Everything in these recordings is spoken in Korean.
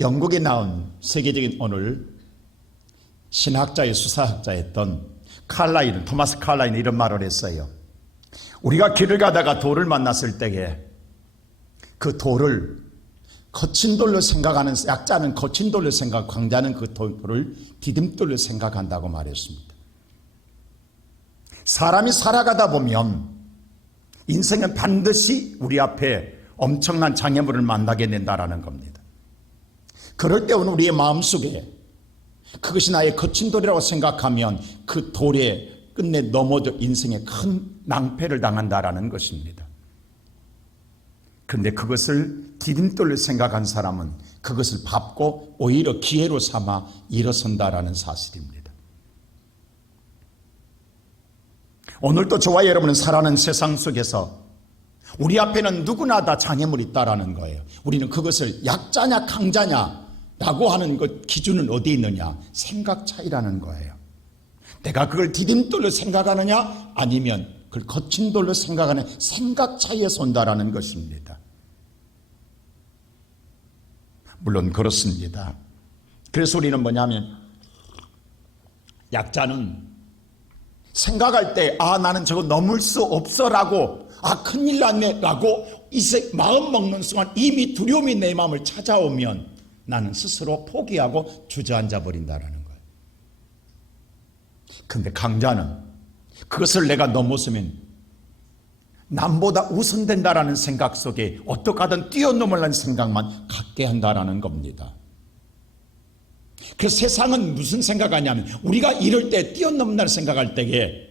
영국에 나온 세계적인 오늘 신학자의 수사학자였던 토마스 칼라일은 이런 말을 했어요. 우리가 길을 가다가 돌을 만났을 때에 그 돌을 거친 돌로 생각하는, 약자는 거친 돌로 생각, 강자는 그 돌을 디딤돌로 생각한다고 말했습니다. 사람이 살아가다 보면 인생은 반드시 우리 앞에 엄청난 장애물을 만나게 된다는 겁니다. 그럴 때 우리의 마음속에 그것이 나의 거친 돌이라고 생각하면 그 돌에 끝내 넘어져 인생에 큰 낭패를 당한다는 것입니다. 그런데 그것을 디딤돌로 생각한 사람은 그것을 밟고 오히려 기회로 삼아 일어선다라는 사실입니다. 오늘도 저와 여러분은 살아가는 세상 속에서 우리 앞에는 누구나 다 장애물이 있다라는 거예요. 우리는 그것을 약자냐 강자냐라고 하는 것 기준은 어디에 있느냐? 생각 차이라는 거예요. 내가 그걸 디딤돌로 생각하느냐 아니면 그걸 거친 돌로 생각하는 생각 차이에서 온다라는 것입니다. 물론 그렇습니다. 그래서 우리는 뭐냐면 약자는 생각할 때 나는 저거 넘을 수 없어라고 큰일 났네 라고 마음 먹는 순간 이미 두려움이 내 마음을 찾아오면 나는 스스로 포기하고 주저앉아 버린다라는 거예요. 근데 강자는 그것을 내가 넘었으면 남보다 우선된다라는 생각 속에 어떻게 하든 뛰어넘으려는 생각만 갖게 한다라는 겁니다. 그래서 세상은 무슨 생각하냐면 우리가 이럴 때 뛰어넘는다는 생각할 때에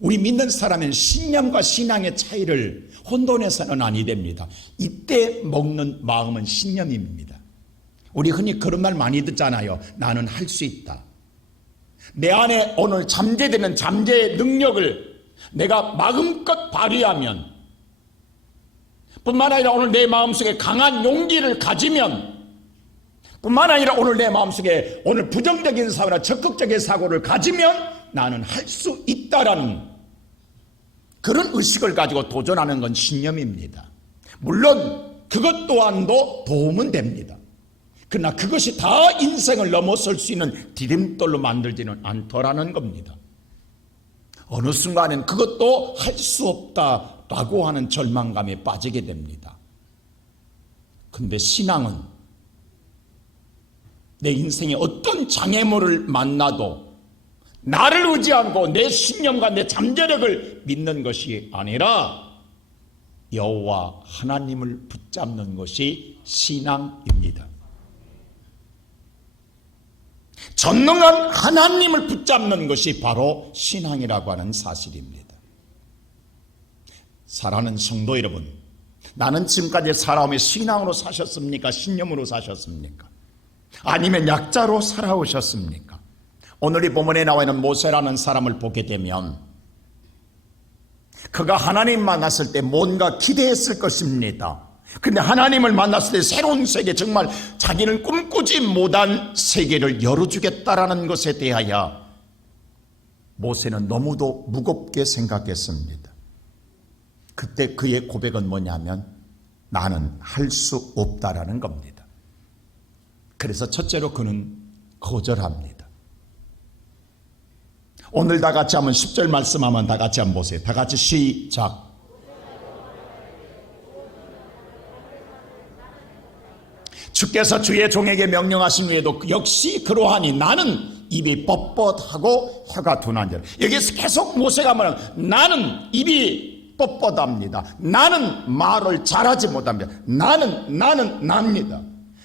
우리 믿는 사람은 신념과 신앙의 차이를 혼돈해서는 아니 됩니다. 이때 먹는 마음은 신념입니다. 우리 흔히 그런 말 많이 듣잖아요. 나는 할 수 있다. 내 안에 오늘 잠재되는 잠재의 능력을 내가 마음껏 발휘하면 뿐만 아니라 오늘 내 마음속에 강한 용기를 가지면 뿐만 아니라 오늘 내 마음속에 오늘 부정적인 사고나 적극적인 사고를 가지면 나는 할 수 있다라는 그런 의식을 가지고 도전하는 건 신념입니다. 물론 그것 또한도 도움은 됩니다. 그러나 그것이 다 인생을 넘어설 수 있는 디딤돌로 만들지는 않더라는 겁니다. 어느 순간엔 그것도 할 수 없다라고 하는 절망감에 빠지게 됩니다. 그런데 신앙은 내 인생에 어떤 장애물을 만나도 나를 의지하고 내 신념과 내 잠재력을 믿는 것이 아니라 여호와 하나님을 붙잡는 것이 신앙입니다. 전능한 하나님을 붙잡는 것이 바로 신앙이라고 하는 사실입니다. 사랑하는 성도 여러분, 나는 지금까지 살아오며 신앙으로 사셨습니까? 신념으로 사셨습니까? 아니면 약자로 살아오셨습니까? 오늘 이 본문에 나와 있는 모세라는 사람을 보게 되면 그가 하나님 만났을 때 뭔가 기대했을 것입니다. 근데 하나님을 만났을 때 새로운 세계, 정말 자기는 꿈꾸지 못한 세계를 열어주겠다라는 것에 대하여 모세는 너무도 무겁게 생각했습니다. 그때 그의 고백은 뭐냐면 나는 할 수 없다라는 겁니다. 그래서 첫째로 그는 거절합니다. 오늘 다 같이 한번 10절 말씀 한번 다 같이 한번 보세요. 다 같이 시작. 주께서 주의 종에게 명령하신 후에도 역시 그러하니 나는 입이 뻣뻣하고 혀가 둔한 자라. 여기서 계속 모세가 말하는 나는 입이 뻣뻣합니다. 나는 말을 잘하지 못합니다. 나는 납니다.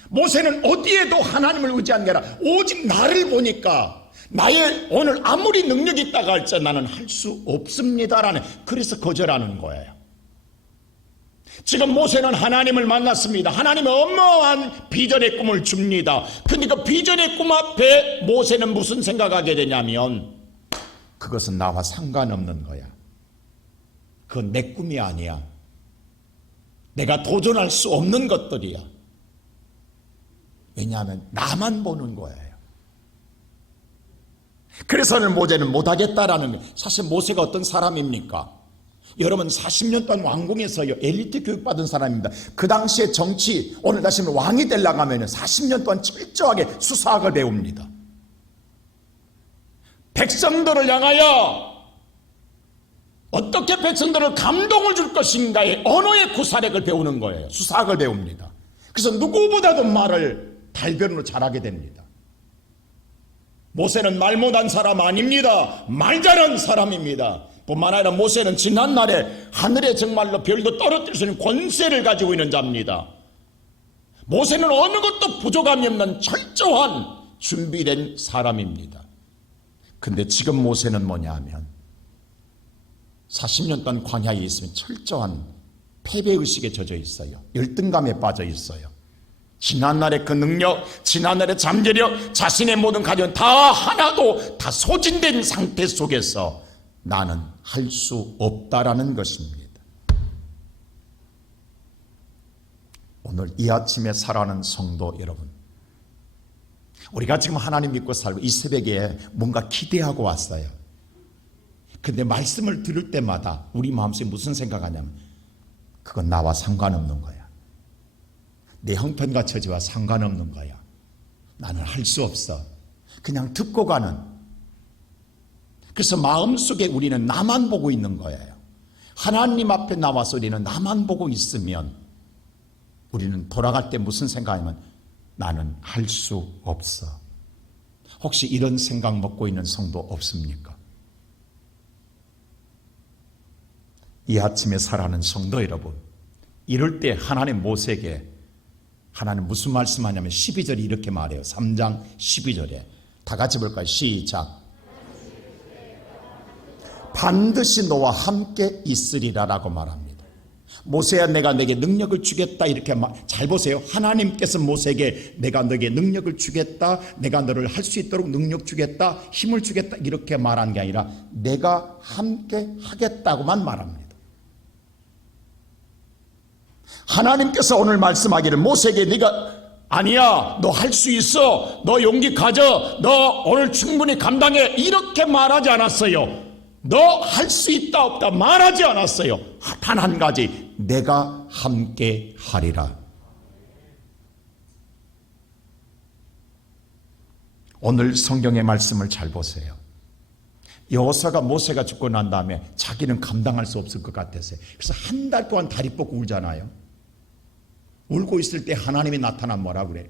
모세는 어디에도 하나님을 의지한 게 아니라 오직 나를 보니까 나의 오늘 아무리 능력이 있다가 할지 나는 할 수 없습니다라는, 그래서 거절하는 거예요. 지금 모세는 하나님을 만났습니다. 하나님은 어마어마한 비전의 꿈을 줍니다. 근데 그 비전의 꿈 앞에 모세는 무슨 생각하게 되냐면 그것은 나와 상관없는 거야. 그건 내 꿈이 아니야. 내가 도전할 수 없는 것들이야. 왜냐하면 나만 보는 거예요. 그래서 모세는 못하겠다라는 거예요. 사실 모세가 어떤 사람입니까? 여러분 40년 동안 왕궁에서요 엘리트 교육받은 사람입니다. 그 당시에 정치, 오늘 다시 왕이 되려고 하면 40년 동안 철저하게 수사학을 배웁니다. 백성들을 향하여 어떻게 백성들을 감동을 줄 것인가의 언어의 구사력을 배우는 거예요. 수사학을 배웁니다. 그래서 누구보다도 말을 달변으로 잘하게 됩니다. 모세는 말 못한 사람 아닙니다. 말 잘한 사람입니다. 뿐만 아니라 모세는 지난날에 하늘에 정말로 별도 떨어뜨릴 수 있는 권세를 가지고 있는 자입니다. 모세는 어느 것도 부족함이 없는 철저한 준비된 사람입니다. 근데 지금 모세는 뭐냐 하면 40년 동안 광야에 있으면 철저한 패배의식에 젖어 있어요. 열등감에 빠져 있어요. 지난날의 그 능력, 지난날의 잠재력, 자신의 모든 가정 다 하나도 다 소진된 상태 속에서 나는 할 수 없다라는 것입니다. 오늘 이 아침에 살아가는 성도 여러분, 우리가 지금 하나님 믿고 살고 이 새벽에 뭔가 기대하고 왔어요. 근데 말씀을 들을 때마다 우리 마음속에 무슨 생각하냐면 그건 나와 상관없는 거야. 내 형편과 처지와 상관없는 거야. 나는 할 수 없어. 그냥 듣고 가는. 그래서 마음속에 우리는 나만 보고 있는 거예요. 하나님 앞에 나와서 우리는 나만 보고 있으면 우리는 돌아갈 때 무슨 생각하냐면 나는 할 수 없어. 혹시 이런 생각 먹고 있는 성도 없습니까? 이 아침에 살아가는 성도 여러분, 이럴 때 하나님 모세에게 하나님 무슨 말씀하냐면 12절이 이렇게 말해요. 3장 12절에 다 같이 볼까요? 시작. 반드시 너와 함께 있으리라 라고 말합니다. 모세야 내가 내게 능력을 주겠다 이렇게 잘 보세요. 하나님께서 모세에게 내가 너에게 능력을 주겠다, 내가 너를 할 수 있도록 능력 주겠다, 힘을 주겠다 이렇게 말한 게 아니라 내가 함께 하겠다고만 말합니다. 하나님께서 오늘 말씀하기를 모세에게 네가 아니야 너 할 수 있어, 너 용기 가져, 너 오늘 충분히 감당해 이렇게 말하지 않았어요. 너 할 수 있다 없다 말하지 않았어요. 단 한 가지, 내가 함께 하리라. 오늘 성경의 말씀을 잘 보세요. 여호수아가 모세가 죽고 난 다음에 자기는 감당할 수 없을 것 같았어요. 그래서 한 달 동안 다리 뻗고 울잖아요. 울고 있을 때 하나님이 나타나 뭐라 그래?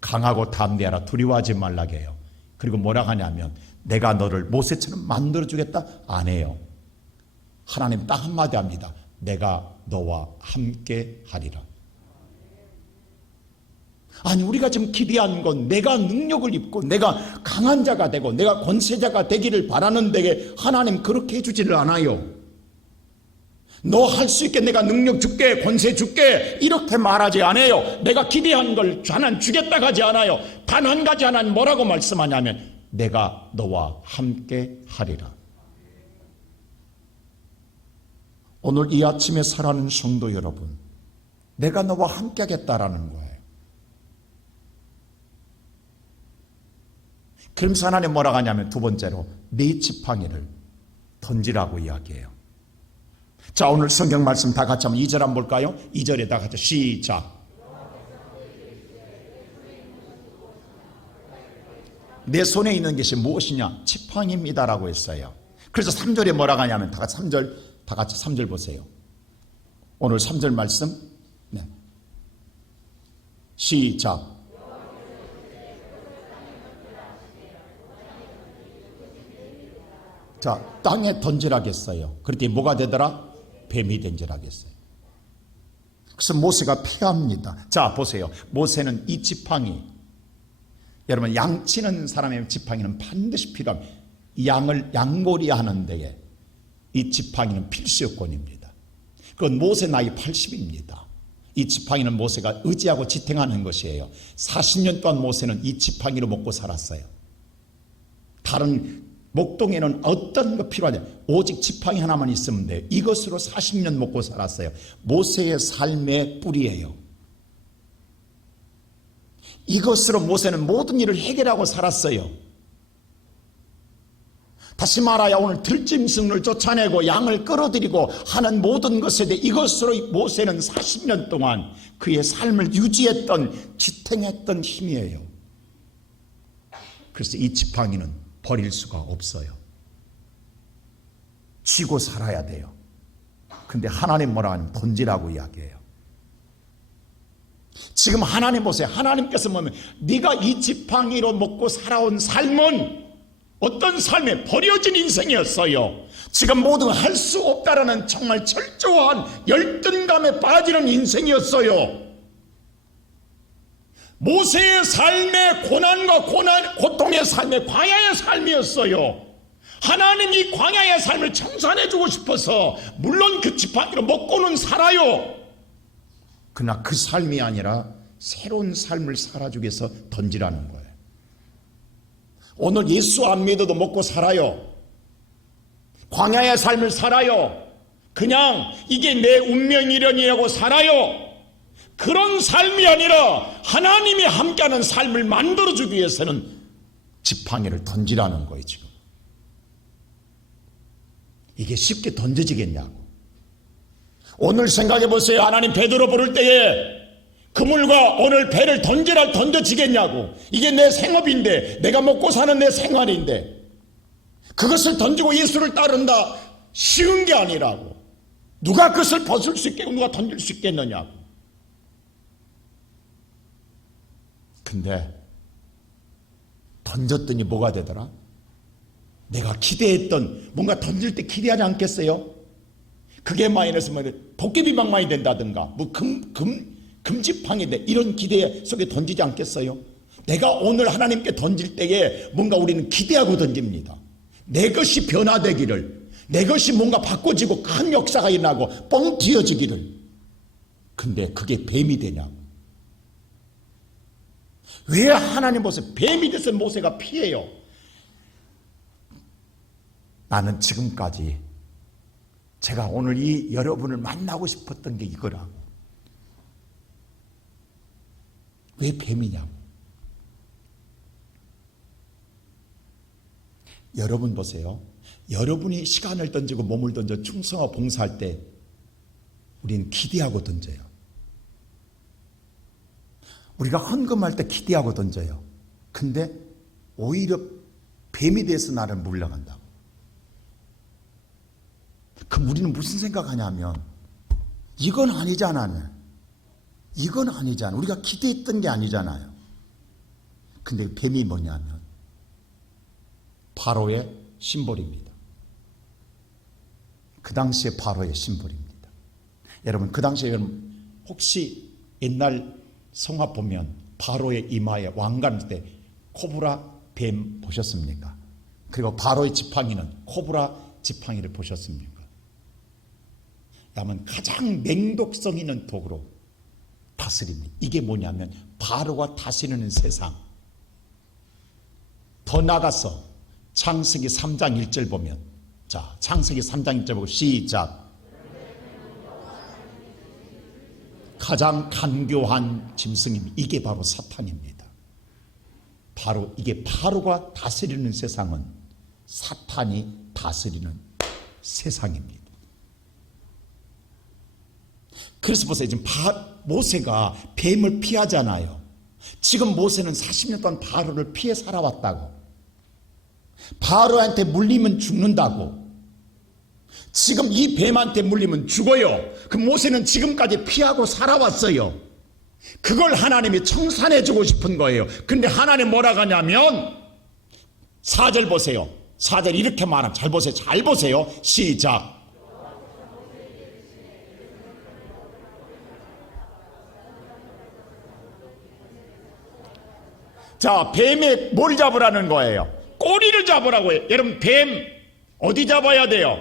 강하고 담대하라, 두려워하지 말라고 해요. 그리고 뭐라 하냐면 내가 너를 모세처럼 만들어주겠다? 안 해요. 하나님 딱 한마디 합니다. 내가 너와 함께 하리라. 아니 우리가 지금 기대하는 건 내가 능력을 입고 내가 강한 자가 되고 내가 권세자가 되기를 바라는데 하나님 그렇게 해주지를 않아요. 너 할 수 있게 내가 능력 줄게, 권세 줄게 이렇게 말하지 않아요. 내가 기대한 걸 하나님 주겠다고 하지 않아요. 단 한 가지 하나님 뭐라고 말씀하냐면 내가 너와 함께 하리라. 오늘 이 아침에 살아가는 성도 여러분, 내가 너와 함께 하겠다라는 거예요. 그러면서 하나님 뭐라고 하냐면 두 번째로 네 지팡이를 던지라고 이야기해요. 자, 오늘 성경 말씀 다 같이 한번 2절 한번 볼까요? 2절에 다 같이 시작. 내 손에 있는 것이 무엇이냐? 지팡이입니다라고 했어요. 그래서 3절에 뭐라고 하냐면 다 같이 3절 보세요. 오늘 3절 말씀. 네. 시작. 자, 땅에 던지라겠어요. 그랬더니 뭐가 되더라? 뱀이 던지라겠어요. 그래서 모세가 피합니다. 자, 보세요. 모세는 이 지팡이, 여러분 양 치는 사람의 지팡이는 반드시 필요합니다. 양을 양몰이 하는 데에 이 지팡이는 필수 요건입니다. 그건 모세 나이 80입니다. 이 지팡이는 모세가 의지하고 지탱하는 것이에요. 40년 동안 모세는 이 지팡이로 먹고 살았어요. 다른 목동에는 어떤 거 필요하냐? 오직 지팡이 하나만 있으면 돼요. 이것으로 40년 먹고 살았어요. 모세의 삶의 뿌리예요. 이것으로 모세는 모든 일을 해결하고 살았어요. 다시 말하여 오늘 들짐승을 쫓아내고 양을 끌어들이고 하는 모든 것에 대해 이것으로 모세는 40년 동안 그의 삶을 유지했던, 지탱했던 힘이에요. 그래서 이 지팡이는 버릴 수가 없어요. 쥐고 살아야 돼요. 근데 하나님 뭐라 하냐면 던지라고 이야기해요. 지금 하나님 보세요. 하나님께서 뭐냐면 네가 이 지팡이로 먹고 살아온 삶은 어떤 삶에 버려진 인생이었어요. 지금 모두 할 수 없다라는 정말 철저한 열등감에 빠지는 인생이었어요. 모세의 삶의 고난과 고통의 삶의 광야의 삶이었어요. 하나님이 광야의 삶을 청산해주고 싶어서 물론 그 지팡이로 먹고는 살아요. 그러나 그 삶이 아니라 새로운 삶을 살아주기 위해서 던지라는 거예요. 오늘 예수 안 믿어도 먹고 살아요. 광야의 삶을 살아요. 그냥 이게 내 운명이려니라고 살아요. 그런 삶이 아니라 하나님이 함께하는 삶을 만들어주기 위해서는 지팡이를 던지라는 거예요. 지금 이게 쉽게 던져지겠냐고. 오늘 생각해 보세요. 하나님 베드로 부를 때에 그물과 오늘 배를 던지라 던져지겠냐고. 이게 내 생업인데, 내가 먹고 사는 내 생활인데 그것을 던지고 예수를 따른다 쉬운 게 아니라고. 누가 그것을 벗을 수 있겠고 누가 던질 수 있겠느냐고. 근데 던졌더니 뭐가 되더라? 내가 기대했던, 뭔가 던질 때 기대하지 않겠어요? 그게 마이너스 도깨비방망이 된다든가 뭐 금지팡이인데 이런 기대 속에 던지지 않겠어요? 내가 오늘 하나님께 던질 때에 뭔가 우리는 기대하고 던집니다. 내 것이 변화되기를, 내 것이 뭔가 바꿔지고 큰 역사가 일어나고 뻥 튀어지기를. 근데 그게 뱀이 되냐고. 왜 하나님 보세요. 뱀이 돼서 모세가 피해요. 나는 지금까지 제가 오늘 이 여러분을 만나고 싶었던 게 이거라고. 왜 뱀이냐고. 여러분 보세요. 여러분이 시간을 던지고 몸을 던져 충성하고 봉사할 때 우리는 기대하고 던져요. 우리가 헌금할 때 기대하고 던져요. 근데 오히려 뱀이 돼서 나를 물러간다고. 그럼 우리는 무슨 생각하냐면 이건 아니잖아요. 이건 아니잖아요. 우리가 기대했던 게 아니잖아요. 근데 뱀이 뭐냐면 바로의 심볼입니다. 그 당시에 바로의 심볼입니다. 여러분 그 당시에 혹시 옛날 성화 보면 바로의 이마에 왕관 때 코브라 뱀 보셨습니까? 그리고 바로의 지팡이는 코브라 지팡이를 보셨습니까? 다만 가장 맹독성 있는 독으로 다스립니다. 이게 뭐냐면 바로가 다스리는 세상. 더 나가서 창세기 3장 1절 보면, 자 창세기 3장 1절 보고 시작. 가장 간교한 짐승입니다. 이게 바로 사탄입니다. 바로 이게 바로가 다스리는 세상은 사탄이 다스리는 세상입니다. 그래서 보세요. 지금 모세가 뱀을 피하잖아요. 지금 모세는 40년 동안 바로를 피해 살아왔다고. 바로한테 물리면 죽는다고. 지금 이 뱀한테 물리면 죽어요. 그 모세는 지금까지 피하고 살아왔어요. 그걸 하나님이 청산해주고 싶은 거예요. 근데 하나님 뭐라고 하냐면 4절 보세요. 4절 이렇게 말하면 잘 보세요. 잘 보세요. 시작. 자, 뱀에 뭘 잡으라는 거예요? 꼬리를 잡으라고 해요. 여러분 뱀 어디 잡아야 돼요?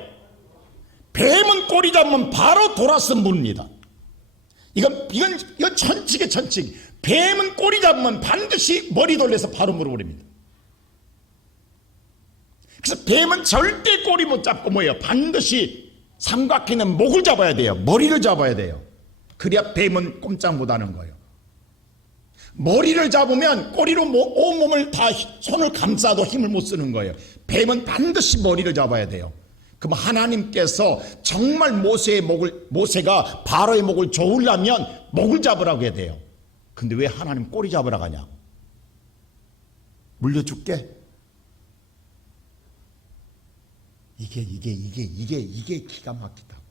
뱀은 꼬리 잡으면 바로 돌아서 뭅니다. 이건 천칙이에요, 천칙. 뱀은 꼬리 잡으면 반드시 머리 돌려서 바로 물어버립니다. 그래서 뱀은 절대 꼬리 못 잡고 뭐예요? 반드시 삼각형은 목을 잡아야 돼요. 머리를 잡아야 돼요. 그래야 뱀은 꼼짝 못하는 거예요. 머리를 잡으면 꼬리로 온몸을 다 손을 감싸도 힘을 못 쓰는 거예요. 뱀은 반드시 머리를 잡아야 돼요. 그럼 하나님께서 정말 모세가 바로의 목을 조으려면 목을 잡으라고 해야 돼요. 근데 왜 하나님 꼬리 잡으라고 하냐? 물려줄게. 이게 기가 막히다고.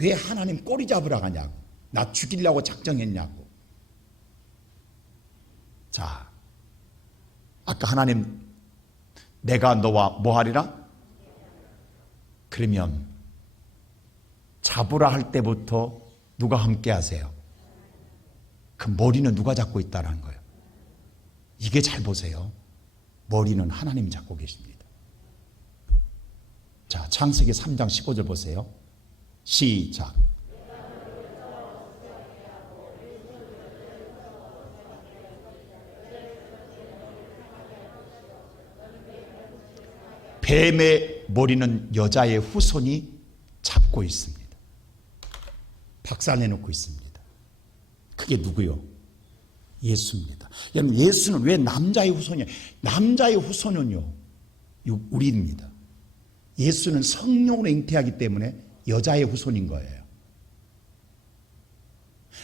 왜 하나님 꼬리 잡으라고 하냐고. 나 죽이려고 작정했냐고. 자, 아까 하나님 내가 너와 뭐 하리라? 그러면 잡으라 할 때부터 누가 함께 하세요? 그 머리는 누가 잡고 있다는 거예요. 이게 잘 보세요. 머리는 하나님이 잡고 계십니다. 자, 창세기 3장 15절 보세요. 시작. 뱀의 머리는 여자의 후손이 잡고 있습니다. 박살내놓고 있습니다. 그게 누구요? 예수입니다. 여러분, 예수는 왜 남자의 후손이냐? 남자의 후손은요, 우리입니다. 예수는 성령으로 잉태하기 때문에 여자의 후손인 거예요.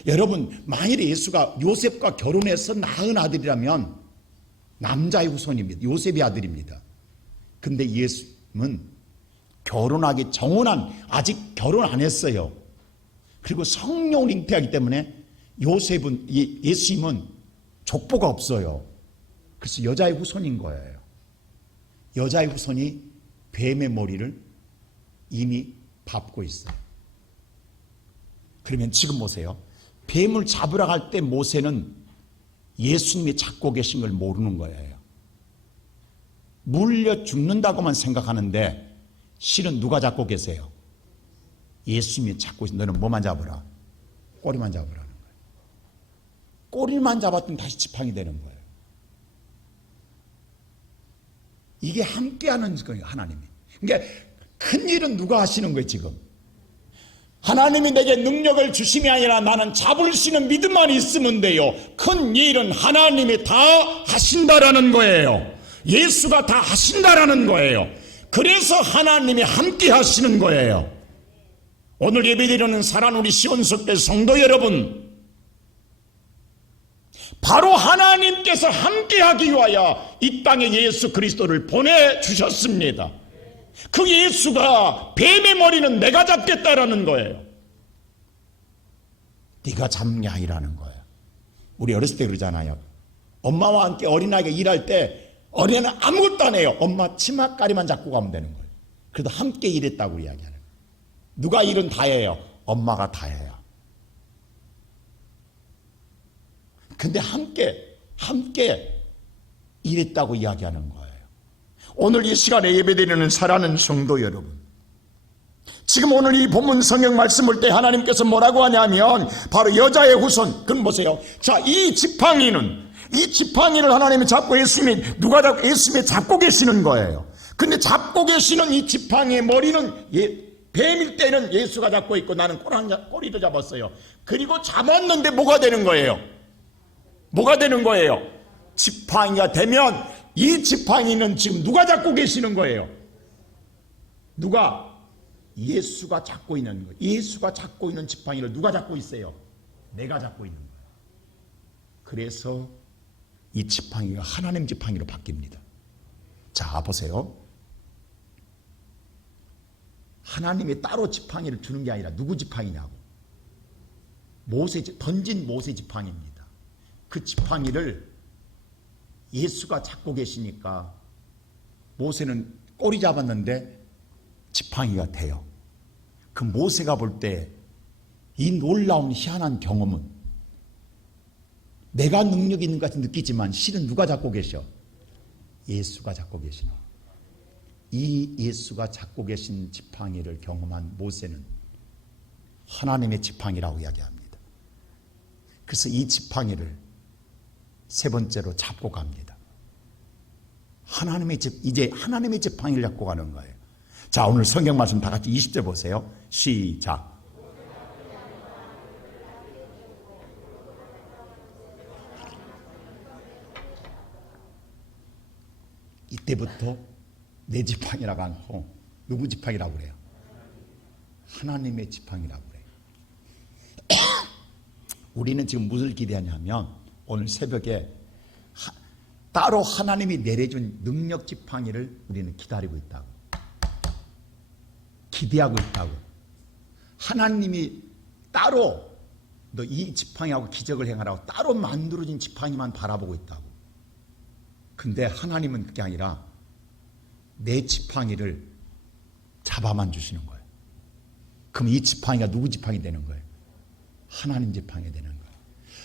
여러분, 만일에 예수가 요셉과 결혼해서 낳은 아들이라면 남자의 후손입니다. 요셉의 아들입니다. 근데 예수는 결혼하기 정혼한, 아직 결혼 안 했어요. 그리고 성령을 잉태하기 때문에 예수님은 족보가 없어요. 그래서 여자의 후손인 거예요. 여자의 후손이 뱀의 머리를 이미 밟고 있어요. 그러면 지금 보세요. 뱀을 잡으러 갈 때 모세는 예수님이 잡고 계신 걸 모르는 거예요. 물려 죽는다고만 생각하는데 실은 누가 잡고 계세요? 예수님이 잡고 있어. 너는 뭐만 잡으라? 꼬리만 잡으라는 거예요. 꼬리만 잡았더니 다시 지팡이 되는 거예요. 이게 함께하는 거예요, 하나님이. 그러니까 큰 일은 누가 하시는 거예요, 지금? 하나님이 내게 능력을 주심이 아니라 나는 잡을 수 있는 믿음만 있으면 돼요. 큰 일은 하나님이 다 하신다라는 거예요. 예수가 다 하신다라는 거예요. 그래서 하나님이 함께 하시는 거예요. 오늘 예배드리는 사랑하는 우리 시온석회 성도 여러분, 바로 하나님께서 함께하기 위하여 이 땅에 예수 그리스도를 보내주셨습니다. 그 예수가 뱀의 머리는 내가 잡겠다라는 거예요. 네가 잡는 게 아니라는 거예요. 우리 어렸을 때 그러잖아요. 엄마와 함께 어린아이가 일할 때 어린아이는 아무것도 안 해요. 엄마 치마까리만 잡고 가면 되는 거예요. 그래도 함께 일했다고 이야기하는 거예요. 누가 일은 다 해요? 엄마가 다 해요. 근데 함께 일했다고 이야기하는 거예요. 오늘 이 시간에 예배드리는 사랑하는 성도 여러분, 지금 오늘 이 본문 성경 말씀을 때 하나님께서 뭐라고 하냐면 바로 여자의 후손. 그럼 보세요. 자, 이 지팡이를 하나님이 잡고 예수님이 잡고 계시는 거예요. 근데 잡고 계시는 이 지팡이의 머리는 뱀일 때는 예수가 잡고 있고 나는 꼬리도 잡았어요. 그리고 잡았는데 뭐가 되는 거예요? 뭐가 되는 거예요? 지팡이가 되면 이 지팡이는 지금 누가 잡고 계시는 거예요? 누가? 예수가 잡고 있는 거예요. 예수가 잡고 있는 지팡이를 누가 잡고 있어요? 내가 잡고 있는 거예요. 그래서 이 지팡이가 하나님 지팡이로 바뀝니다. 자, 보세요. 하나님이 따로 지팡이를 주는 게 아니라 누구 지팡이냐고. 던진 모세 지팡이입니다. 그 지팡이를 예수가 잡고 계시니까 모세는 꼬리 잡았는데 지팡이가 돼요. 그 모세가 볼 때 이 놀라운 희한한 경험은 내가 능력이 있는 것 같이 느끼지만 실은 누가 잡고 계셔? 예수가 잡고 계시는 거예요. 이 예수가 잡고 계신 지팡이를 경험한 모세는 하나님의 지팡이라고 이야기합니다. 그래서 이 지팡이를 세 번째로 잡고 갑니다. 이제 하나님의 지팡이를 잡고 가는 거예요. 자, 오늘 성경 말씀 다 같이 20절 보세요. 시작. 이때부터 내 지팡이라고 않고 누구 지팡이라고 그래요? 하나님의 지팡이라고 그래요. 우리는 지금 무엇을 기대하냐면 오늘 새벽에 따로 하나님이 내려준 능력 지팡이를 우리는 기다리고 있다고, 기대하고 있다고. 하나님이 따로 너 이 지팡이하고 기적을 행하라고 따로 만들어진 지팡이만 바라보고 있다고. 근데 하나님은 그게 아니라 내 지팡이를 잡아만 주시는 거예요. 그럼 이 지팡이가 누구 지팡이 되는 거예요? 하나님 지팡이 되는 거예요.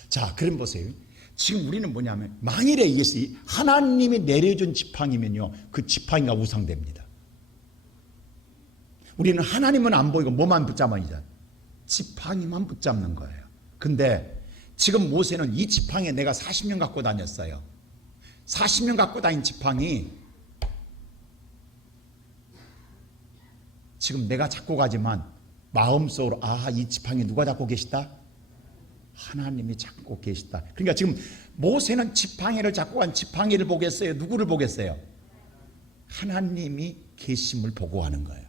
자, 그럼 보세요. 지금 우리는 뭐냐면 만일에 이것이 하나님이 내려준 지팡이면요, 그 지팡이가 우상됩니다. 우리는 하나님은 안 보이고 뭐만 붙잡아야죠? 지팡이만 붙잡는 거예요. 근데 지금 모세는 이 지팡이에 내가 40년 갖고 다녔어요. 40년 갖고 다닌 지팡이 지금 내가 잡고 가지만 마음속으로 이 지팡이 누가 잡고 계시다? 하나님이 잡고 계시다. 그러니까 지금 모세는 지팡이를 잡고 간 지팡이를 보겠어요? 누구를 보겠어요? 하나님이 계심을 보고 하는 거예요.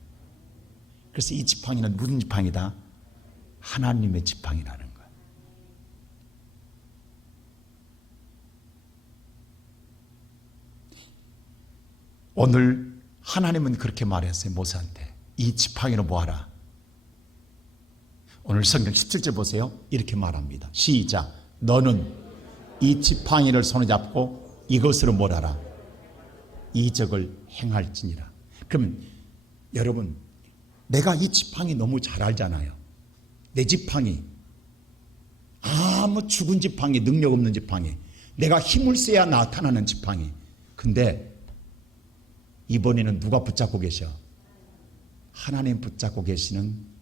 그래서 이 지팡이는 무슨 지팡이다? 하나님의 지팡이라는 거예요. 오늘 하나님은 그렇게 말했어요. 모세한테 이 지팡이로 뭐하라? 오늘 성경 17절 보세요. 이렇게 말합니다. 시작. 너는 이 지팡이를 손에 잡고 이것으로 뭐하라? 이적을 행할지니라. 그러면 여러분, 내가 이 지팡이 너무 잘 알잖아요. 내 지팡이, 아무 죽은 지팡이, 능력 없는 지팡이, 내가 힘을 써야 나타나는 지팡이. 근데 이번에는 누가 붙잡고 계셔? 하나님 붙잡고 계시는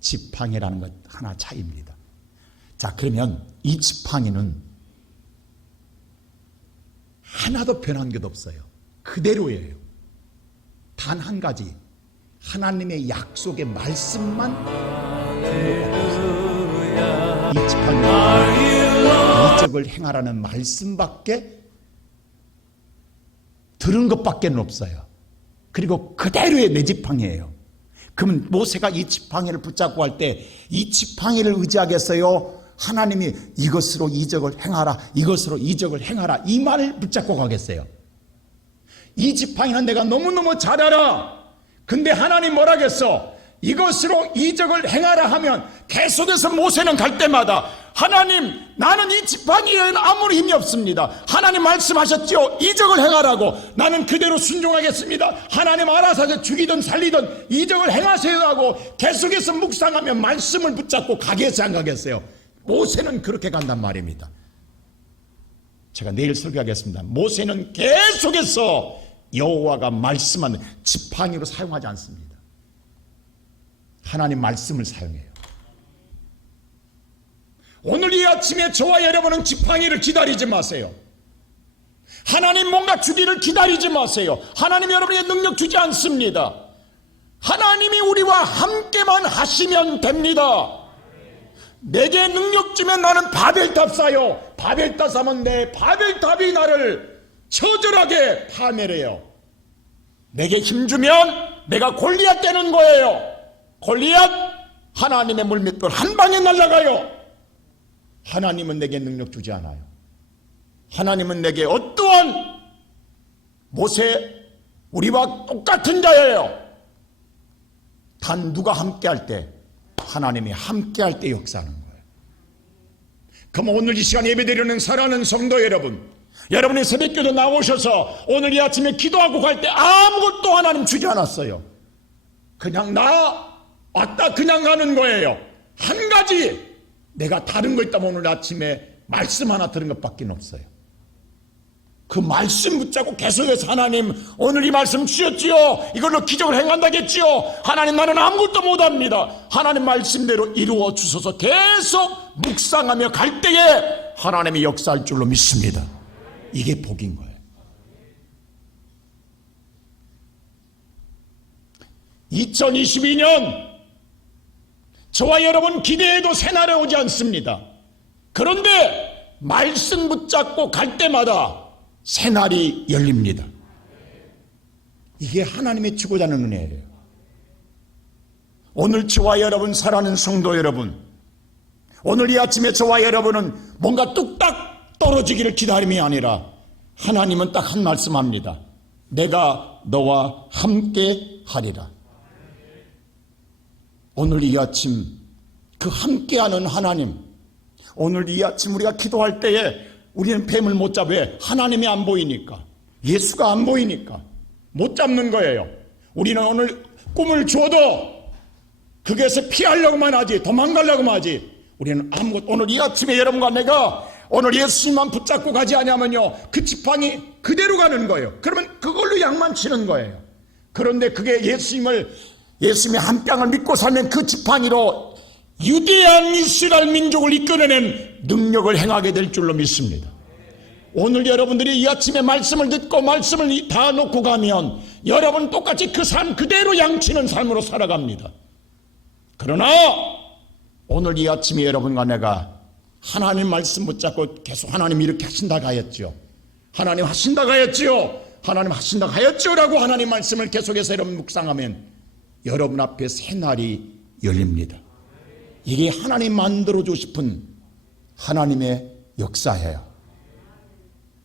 지팡이라는 것 하나 차이입니다. 자, 그러면 이 지팡이는 하나도 변한 게 없어요. 그대로예요. 단 한 가지, 하나님의 약속의 말씀만 이 지팡이는 이적을 행하라는 말씀밖에 들은 것밖에 없어요. 그리고 그대로의 내 지팡이예요. 그러면 모세가 이 지팡이를 붙잡고 할 때 이 지팡이를 의지하겠어요? 하나님이 이것으로 이적을 행하라, 이것으로 이적을 행하라, 이 말을 붙잡고 가겠어요? 이 지팡이는 내가 너무너무 잘 알아. 근데 하나님 뭐라겠어? 이것으로 이적을 행하라 하면 계속해서 모세는 갈 때마다 하나님, 나는 이 지팡이에는 아무리 힘이 없습니다. 하나님 말씀하셨죠? 이적을 행하라고. 나는 그대로 순종하겠습니다. 하나님 알아서 죽이든 살리든 이적을 행하세요 하고 계속해서 묵상하며 말씀을 붙잡고 가겠어요, 안 가겠어요? 모세는 그렇게 간단 말입니다. 제가 내일 설교하겠습니다. 모세는 계속해서 여호와가 말씀하는 지팡이로 사용하지 않습니다. 하나님 말씀을 사용해요. 오늘 이 아침에 저와 여러분은 지팡이를 기다리지 마세요. 하나님 뭔가 주기를 기다리지 마세요. 하나님 여러분에게 능력 주지 않습니다. 하나님이 우리와 함께만 하시면 됩니다. 내게 능력 주면 나는 바벨탑 쌓여. 바벨탑 쌓으면 내 바벨탑이 나를 처절하게 파멸해요. 내게 힘 주면 내가 골리앗 되는 거예요. 골리앗, 하나님의 물맷돌 한 방에 날아가요. 하나님은 내게 능력 주지 않아요. 하나님은 내게 어떠한 모세, 우리와 똑같은 자예요. 단 누가 함께할 때, 하나님이 함께할 때 역사하는 거예요. 그럼 오늘 이 시간 예배드리는 사랑하는 성도 여러분, 여러분이 새벽기도 나오셔서 오늘 이 아침에 기도하고 갈 때 아무것도 하나님 주지 않았어요. 그냥 나 왔다 그냥 가는 거예요. 한 가지 내가 다른 거 있다면 오늘 아침에 말씀 하나 들은 것밖에 없어요. 그 말씀 붙잡고 계속해서 하나님 오늘 이 말씀 주셨지요, 이걸로 기적을 행한다겠지요. 하나님 나는 아무것도 못합니다. 하나님 말씀대로 이루어 주소서. 계속 묵상하며 갈 때에 하나님이 역사할 줄로 믿습니다. 이게 복인 거예요. 2022년 저와 여러분 기대해도 새날에 오지 않습니다. 그런데 말씀 붙잡고 갈 때마다 새날이 열립니다. 이게 하나님이 주고자 하는 은혜예요. 오늘 저와 여러분, 사랑하는 성도 여러분, 오늘 이 아침에 저와 여러분은 뭔가 뚝딱 떨어지기를 기다림이 아니라 하나님은 딱 한 말씀합니다. 내가 너와 함께 하리라. 오늘 이 아침 그 함께하는 하나님, 오늘 이 아침 우리가 기도할 때에 우리는 뱀을 못 잡아. 왜? 하나님이 안 보이니까, 예수가 안 보이니까 못 잡는 거예요. 우리는 오늘 꿈을 줘도 거기에서 피하려고만 하지, 도망가려고만 하지. 우리는 아무것도, 오늘 이 아침에 여러분과 내가 오늘 예수님만 붙잡고 가지 않으면요, 그 지팡이 그대로 가는 거예요. 그러면 그걸로 양만치는 거예요. 그런데 그게 예수님의 한 뺨을 믿고 살면 그 지팡이로 유대한 이스라엘 민족을 이끌어낸 능력을 행하게 될 줄로 믿습니다. 오늘 여러분들이 이 아침에 말씀을 듣고 말씀을 다 놓고 가면 여러분 똑같이 그 삶 그대로 양치는 삶으로 살아갑니다. 그러나 오늘 이 아침에 여러분과 내가 하나님 말씀 붙잡고 계속 하나님 이렇게 하신다고 하였죠. 하나님 하신다고 하였죠. 하나님 하신다고 하였죠라고 하나님 말씀을 계속해서 여러분 묵상하면 여러분 앞에 새날이 열립니다. 이게 하나님 만들어주고 싶은 하나님의 역사예요.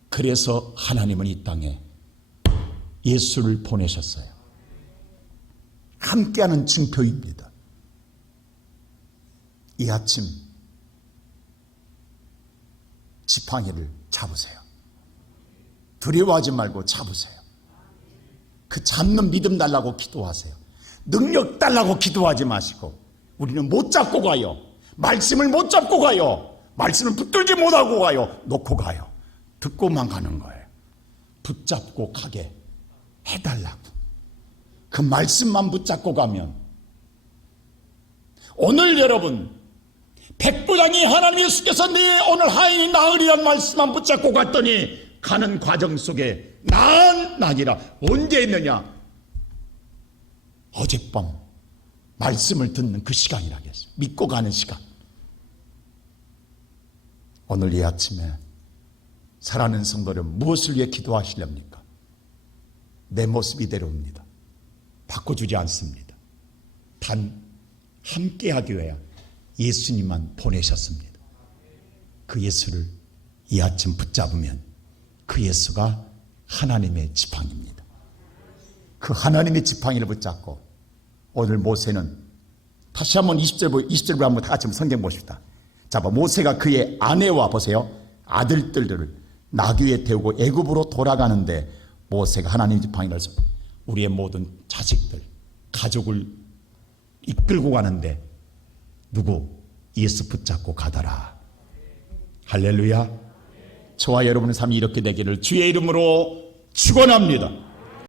그래서 하나님은 이 땅에 예수를 보내셨어요. 함께하는 증표입니다. 이 아침 지팡이를 잡으세요. 두려워하지 말고 잡으세요. 그 잡는 믿음 달라고 기도하세요. 능력 달라고 기도하지 마시고, 우리는 못 잡고 가요. 말씀을 못 잡고 가요. 말씀을 붙들지 못하고 가요. 놓고 가요. 듣고만 가는 거예요. 붙잡고 가게 해달라고. 그 말씀만 붙잡고 가면, 오늘 여러분 백부장이 하나님 예수께서 네 오늘 하인이 나으리란 말씀만 붙잡고 갔더니 가는 과정 속에 난이라 언제 있느냐? 어젯밤 말씀을 듣는 그 시간이라겠어요. 믿고 가는 시간. 오늘 이 아침에 사랑하는 성도들, 무엇을 위해 기도하시렵니까? 내 모습 이대로입니다. 바꿔주지 않습니다. 단 함께하기 위해 예수님만 보내셨습니다. 그 예수를 이 아침 붙잡으면 그 예수가 하나님의 지팡이입니다. 그 하나님의 지팡이를 붙잡고 오늘 모세는 다시 한번 20절부터 한번 다 같이 성경 보십시다. 자, 모세가 그의 아내와 보세요, 아들들을 나귀에 태우고 애굽으로 돌아가는데 모세가 하나님의 지팡이를 해서 우리의 모든 자식들, 가족을 이끌고 가는데 누구? 예수 붙잡고 가더라. 할렐루야. 저와 여러분의 삶이 이렇게 되기를 주의 이름으로 축원합니다.